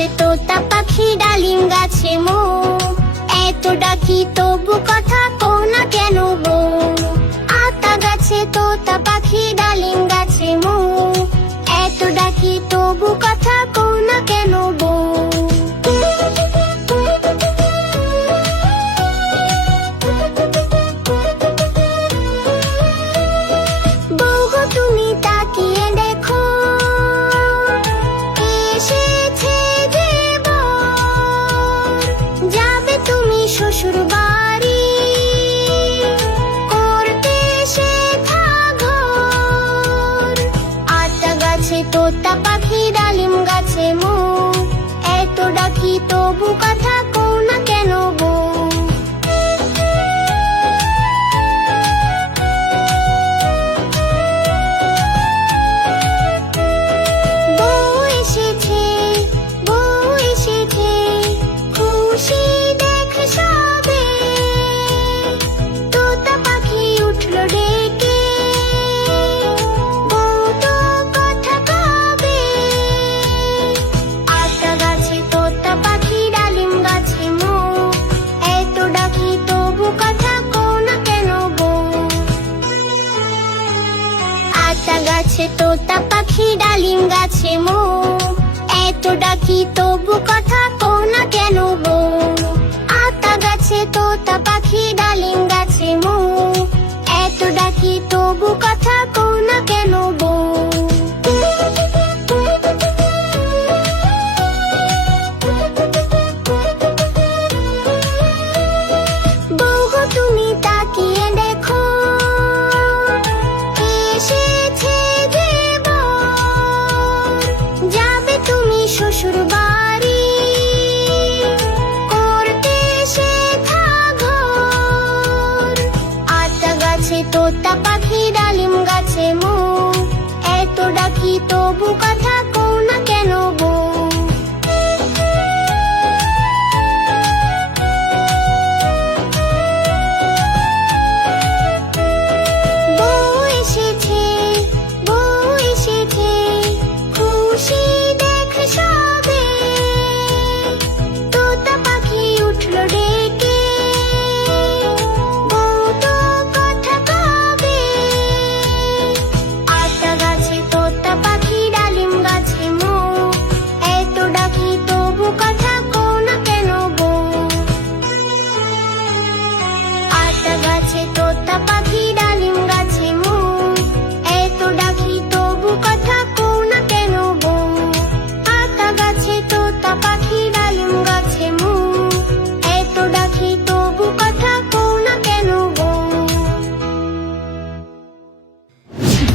গাছে তোতা পাখি ডালিম গাছে মো, এত ডাকি তবু কথা কও না কেন বউ। আতা গাছে তোতা পাখি ডালিম গাছে মো, এত ডাকি তবু কথা কও না কেন বউ। শ্বশুর বাড়ি করতে শেখা ঘর। আতা গাছে তোতা পাখি ডালিম গাছে মো, এত ডাকি তবু কথা কও না কেন বউ। বউ এসেছে, বউ এসেছে, খুশি সবে তোতা পাখি উঠলো ডেকে, বউ তো কথা কবে। আতা গাছে তোতা পাখি ডালিম গাছে মো, এত ডাকি তবু কথা কও না কেন বউ। আতা গাছে তোতা পাখি ডালিম গাছে মো, এত ডাকি তবু কথা কও না কেন বউ। আতা গাছে তোতা পাখি ডালিম গাছে মো, এত ডাকি তবু কথা কও না কেন বউ। বউ গো তুমি তাকিয়ে দেখো, এসেছে যে বর। যাবে তুমি শ্বশুর বাড়ি করতে শেখা ঘর। আতা গাছে তোতা পাখি ডালিম গাছে মো, এত ডাকি তবু কথা কও না কেন বউ। বউ এসেছে, বউ এসেছে, খুশি দেখ সবে তোতা পাখি উঠলো ডেকে, বউ তো কথা কবে। আতা গাছে তোতা পাখি ডালিম গাছে মো, এত ডাকি তবু কথা কও না কেন বউ। আতা গাছে তোতা পাখি ডালিম গাছে মো, এত ডাকি তবু কথা কও না কেন বউ। আতা গাছে তোতা পাখি ডালিম গাছে মো, এত ডাকি তবু কথা কও না কেন বউ।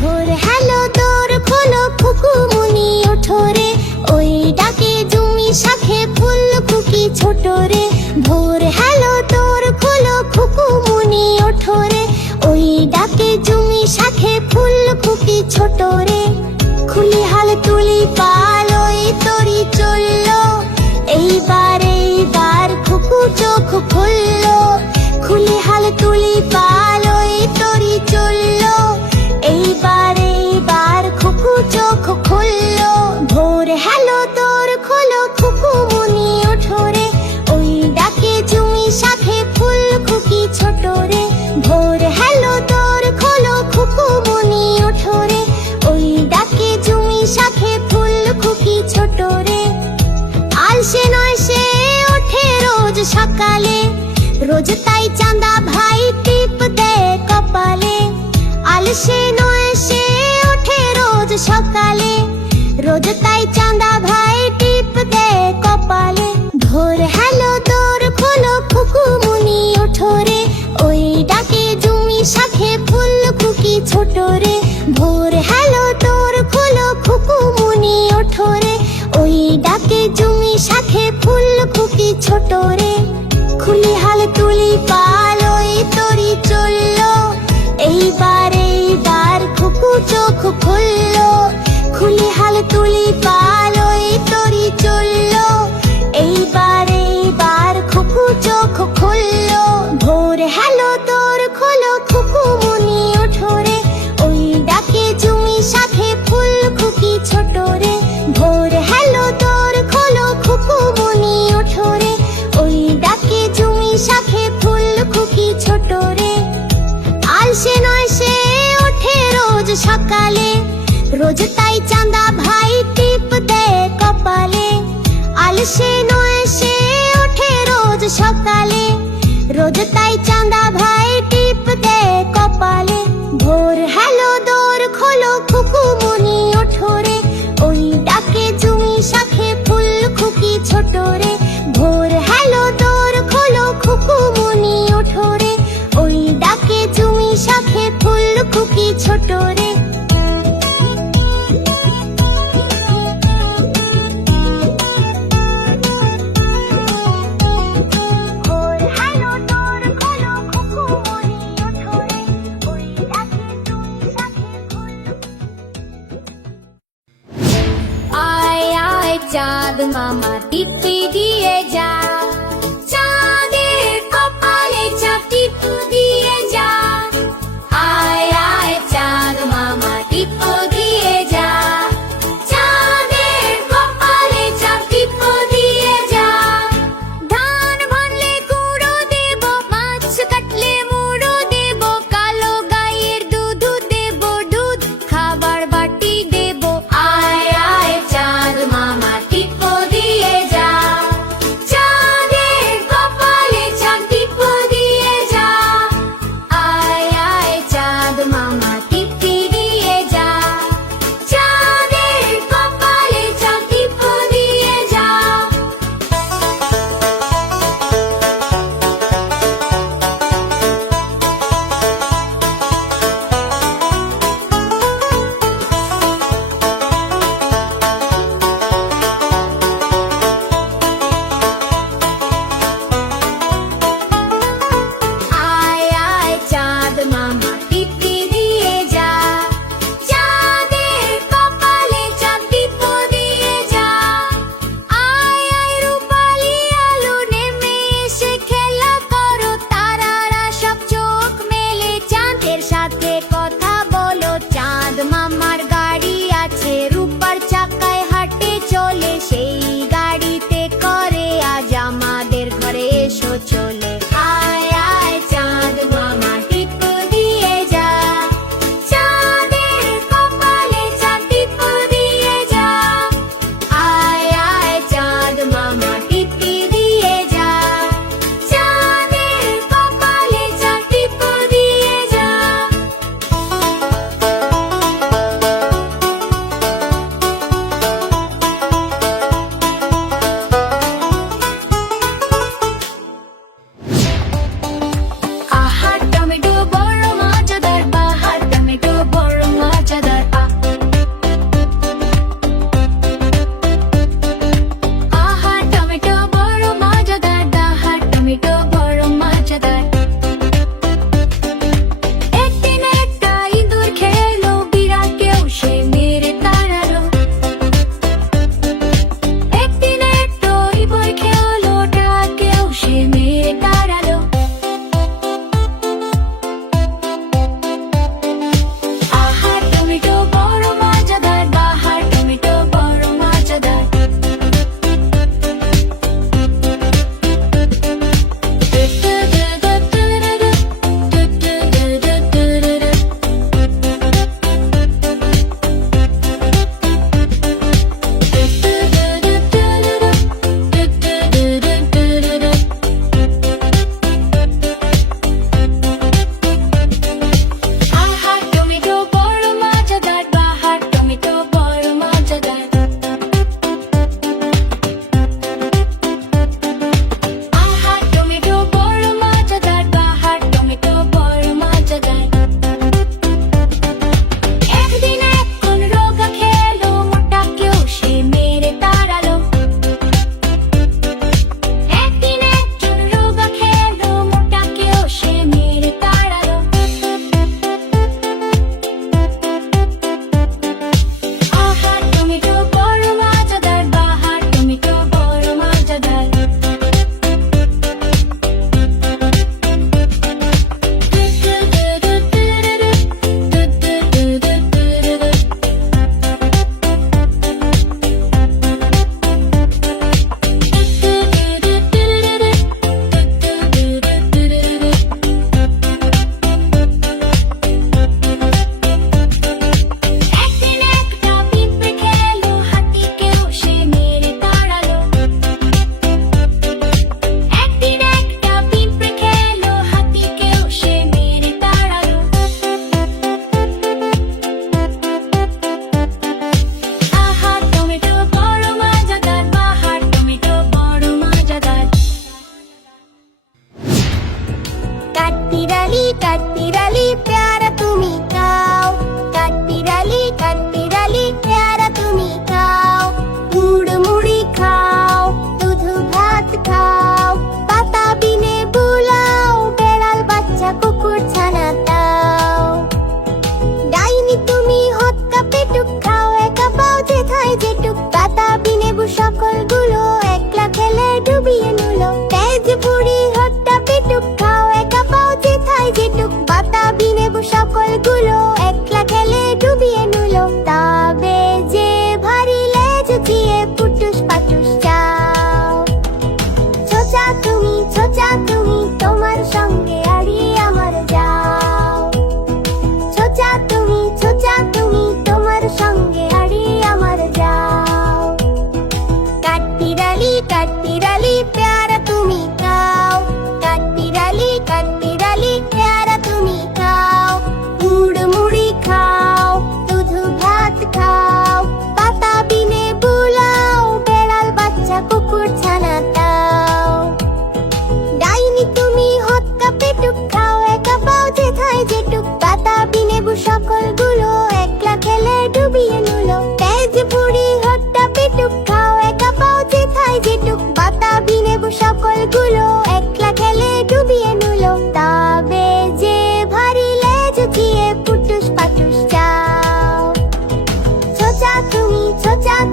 ভোর হ্যালো দোর খোলো খুকুমুনি ওঠো রে, ওই ডাকে জুমি শাখে ফুল খুকি ছোট রে। ভোর হ্যালো দোর খোলো খুকুমুনি ওঠো রে, ওই ডাকে জুমি শাখে ফুল খুকি ছোট রে। খুলি হাল তুলি পাল ওই তরি চললো, এইবার এইবার খুকু চোখ খুললো। খুলি হাল তুলি পাল ওই তরি চললো, এইবার এইবার খুকু চোখ খুললো। ভোর হ্যালো দোর খোলো খুকুমুনি ওঠো রে, ওই ডাকে জুমি শাখে ফুল খুকি ছোট রে। ভোর হ্যালো দোর খোলো খুকুমুনি ওঠো রে, ওই ডাকে জুমি শাখে ফুল খুকি ছোট রে। আলসে নয় সে ওঠে রোজ সকালে, রোজ তাই চাঁদা ভাই টিপ দেয় কপালে। আলসে নয় সে ওঠে রোজ সকালে, রোজ তাই চাঁদা ভাই টিপ দেয় কপালে। ভোর হ্যালো দোর খোলো খুকুমুনি ওঠো রে, ওই ডাকে জুমি শাখে ফুল খুকি ছোট রে। ভোর হ্যালো দোর খোলো খুকুমুনি ওঠো রে, ওই ডাকে জুমি শাখে ফুল খুকি ছোট রে। খুলি হাল তুলি পাল ওই তরি চললো, এইবার এইবার খুকু চোখ খুললো। খুলি হাল তুলি পাল ওই তরি চললো, এইবার এইবার খুকু চোখ খুললো। ভোর হ্যালো দোর খোলো খুকুমুনি ওঠো রে, ওই ডাকে জুমি শাখে ফুল খুকি ছোট রে। ভোর হ্যালো দোর খোলো খুকু এসে এসে ওঠে রোজ সকালে, রোজ তাই চাঁদা ভাই টিপ দেয় কপালে। ভোর হ্যালো দোর খোলো খুকুমনি ওঠো রে, ওই ডাকে জুমি শাখে ফুল খুকি ছোট রে। ভোর হ্যালো দোর খোলো খুকুমনি ওঠো রে, ওই ডাকে জুমি শাখে ফুল খুকি ছোট রে। ভোর হ্যালো দোর খোলো খুকুমনি ওঠো রে, ওই ডাকে জুমি শাখে ফুল। আয় আয় চাঁদ মামা টিপি দিয়ে যা, চাঁদের কপালে চাপ টিপ দিয়ে যা। আয় আয় চাঁদ মামা টিপ দিয়ে যা, চাঁদের কপালে চাপ টিপ দিয়ে যা। ধান ভানলে গুঁড়ো দেব, মাছ কাটলে মুড়ো দেব, কালো গাইয়ের দুধ দেব, দুধ খাবার বাটি দেব। আয় আয় চাঁদ মামা টিপ দিয়ে যা, চাঁদের সকলগুলো একলা খেলে ডুবিয়ে নিল। তেজ পুরি হট্টা পেটুক খাও একা পাও যেথায় যেটুক, বাতাবি নেবু সকলগুলো একলা খেলে ডুবিয়ে নিল। তবে যে ভারী লেজ উঠিয়ে পুটুস পাটুস চাও। ছোচা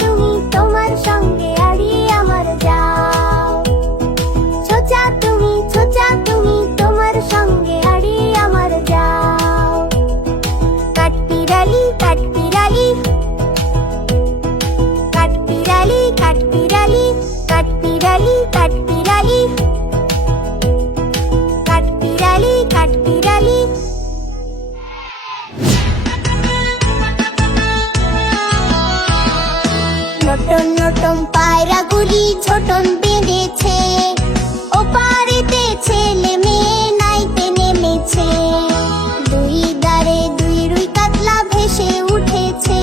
তুমি তোমার সঙ্গে আড়ি আমার যাও। ছোচা তুমি তোমার সঙ্গে আড়ি আমার যাও। কাঠবিড়ালি কাঠবিড়ালি কাঠবিড়ালি কাঠবিড়ালি কাঠবিড়ালি কাঠবিড়ালি কাঠবিড়ালি কাঠবিড়ালি। নটন নটন পায়রাগুলি ছোটন বেঁধেছে, ওপারেতে ছেলে মেয়ে নাইতে নেমেছে। দুই দাঁড়ে দুই রুই কাতলা ভেসে উঠেছে।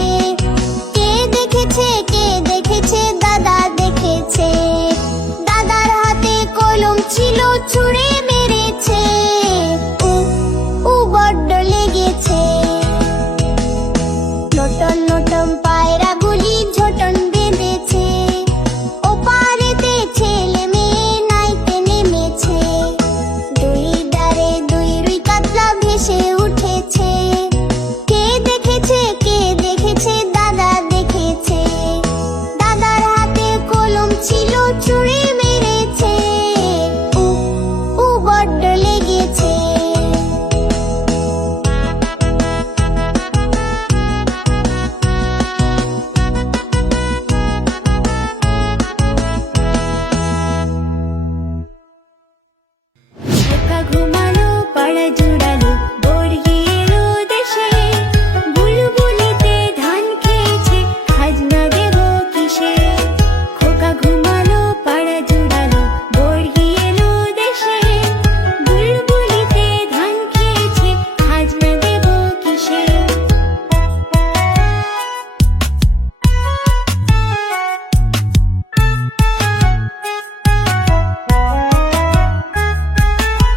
কে দেখেছে দাদা দেখেছে। দাদার হাতে কলম ছিল ছুঁড়ে মেরেছে। উ বড্ড লেগেছে। নটন নটন পায়রাগুলি ঝোটন বেঁধেছে, ওপারেতে ছেলে মেয়ে নাইতে নেমেছে। দুই দাঁড়ে দুই রুই কাতলা ভেসে উঠেছে। কে দেখেছে দাদা দেখেছে। দাদার হাতে কলম ছিল ছুঁড়ে মেরেছে। উ বড্ড লেগেছে। খোকা ঘুমালো পাড়া জুড়ালো বর্গি এলো দেশে। বুলবুলিতে ধান খেয়েছে খাজনা দেব কিসে। খোকা ঘুমালো পাড়া জুড়ালো বর্গি এলো দেশে। বুলবুলিতে ধান খেয়েছে খাজনা দেব কিসে।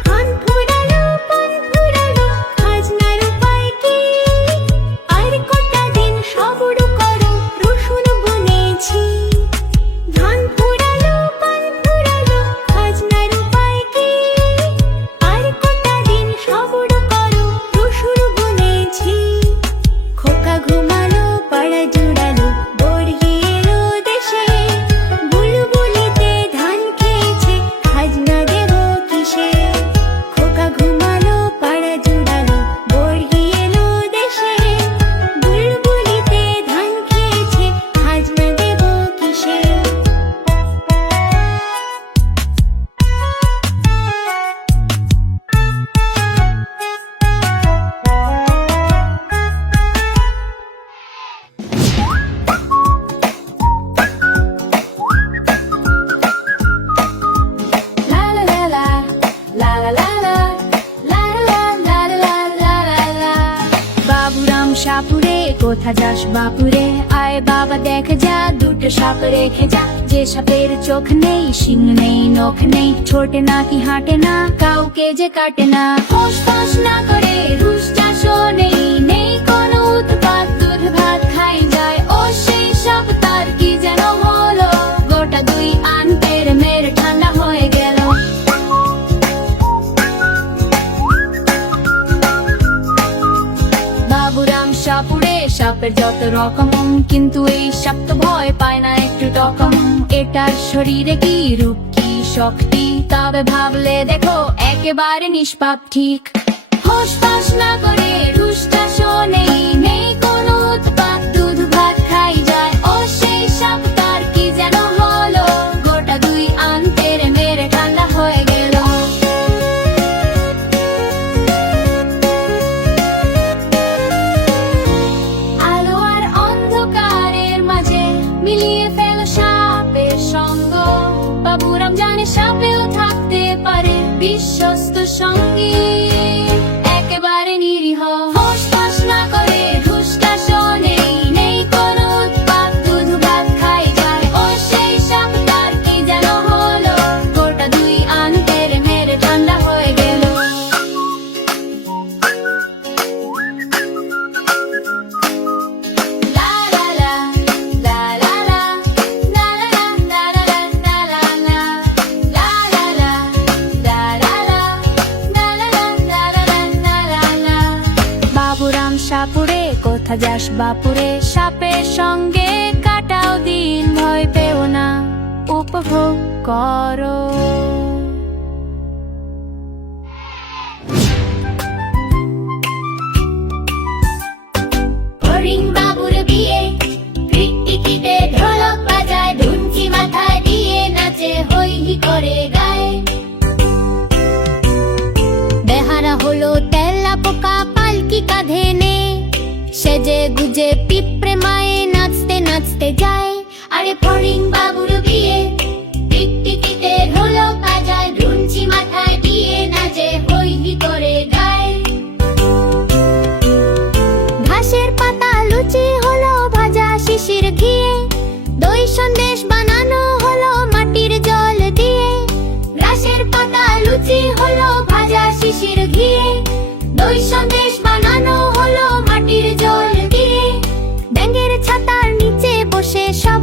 কান ফুরালো পান ফুরালো খাজনার উপায় কি। আর কটা দিন সবর করো রসুন বুনেছি। ধান ফুরালো পান ফুরালো খাজনার উপায় কি। আর কটা দিন সবর করো রসুন বুনেছি। খোকা ঘুমালো পাড়া জুড়ালো বর্গি এলো দেশে। বুলবুলিতে ধান খেয়েছে খাজনা দেব কিসে। খোকা ঘুমালো পাড়া জুড়ালো বর্গি এলো দেশে। বুলবুলিতে ধান খেয়েছে খাজনা দেব কিসে। লা লা লা লা লা লা লা লা লা লা লা লা লা লা। বাবুরাম সাপুরে কোথা যাস বাপুরে, আয় বাবা দেখে যা দুটো সাপ রেখে যা। যে সাপের চোখ নেই শিং নেই নখ নেই, ছোটে না কি হাঁটে না কাউকে যে কাটে না। ফোঁস ফোঁস না করে রুশ চাষও নেই, নেই কোনো উৎপাত দুধ ভাত খাই যায়। ও সেই সাপ তার কি যেন হলো, গোটা দুই আনতের মেরে ঠান্ডা হয়ে গেল। বাবুরাম সাপুরে সাপের যত রকম, কিন্তু এই সাপ তো ভয় পায় না একটু রকম। এটার শরীরে কি রূপ কি শক্তি, তবে ভাবলে দেখো একেবারে নিষ্পাপ ঠিক। হোস পাস না করে রুষ্টা নেই, নেই কোনো উৎপাত দুধ ভাত খাই যায়। ও সেই সাপ তার কি যেন হলো, গোটা দুই আনতের মেরে ঠান্ডা হয়ে গেল। আলো আর অন্ধকারের মাঝে মিলিয়ে ফেলো সাপের সঙ্গ। বাবুরাম জানে সাপেও থাকতে পারে বিশ্বস্ত সঙ্গী, একেবারে নিরীহ। হোস পাস না করে রুষ্টা নেই, নেই কোনো উৎপাত দুধ ভাত খাই যায়। ও সেই সাপ তার কি যেন হলো, গোটা দুই আনতের মেরে ঠান্ডা হয়ে গেল। কোথা যাস বাপুরে সাপের সঙ্গে কাটাও দিন ভয় পেও না উপভোগ করো হরিণ বাবুর বিয়ে টিকটিকিতে ঢোলক বাজায় ধুনচি মাথায় দিয়ে নাচে হই হি করে গায় বেহারা হলো তেলা পোকা পালকি কাঁধে নে সেজে গুজে পিঁপড়ে মায়ে নাচতে নাচতে যায় আরে হরিণ বাবুর বিয়ে টিকটিকিতে ঢোলক বাজায় ধুনচি মাথায় দিয়ে নাচে হই হি করে গায় ঘাসের পাতা লুচি হলো ভাজা শিশির ঘিয়ে দই সন্দেশ বানানো হলো মাটির জল দিয়ে ঘাসের পাতা লুচি হলো ভাজা শিশির ঘিয়ে দই সন্দেশ বানানো হলো মাটির জল দিয়ে ব্যাঙের ছাতার নিচে বসে সব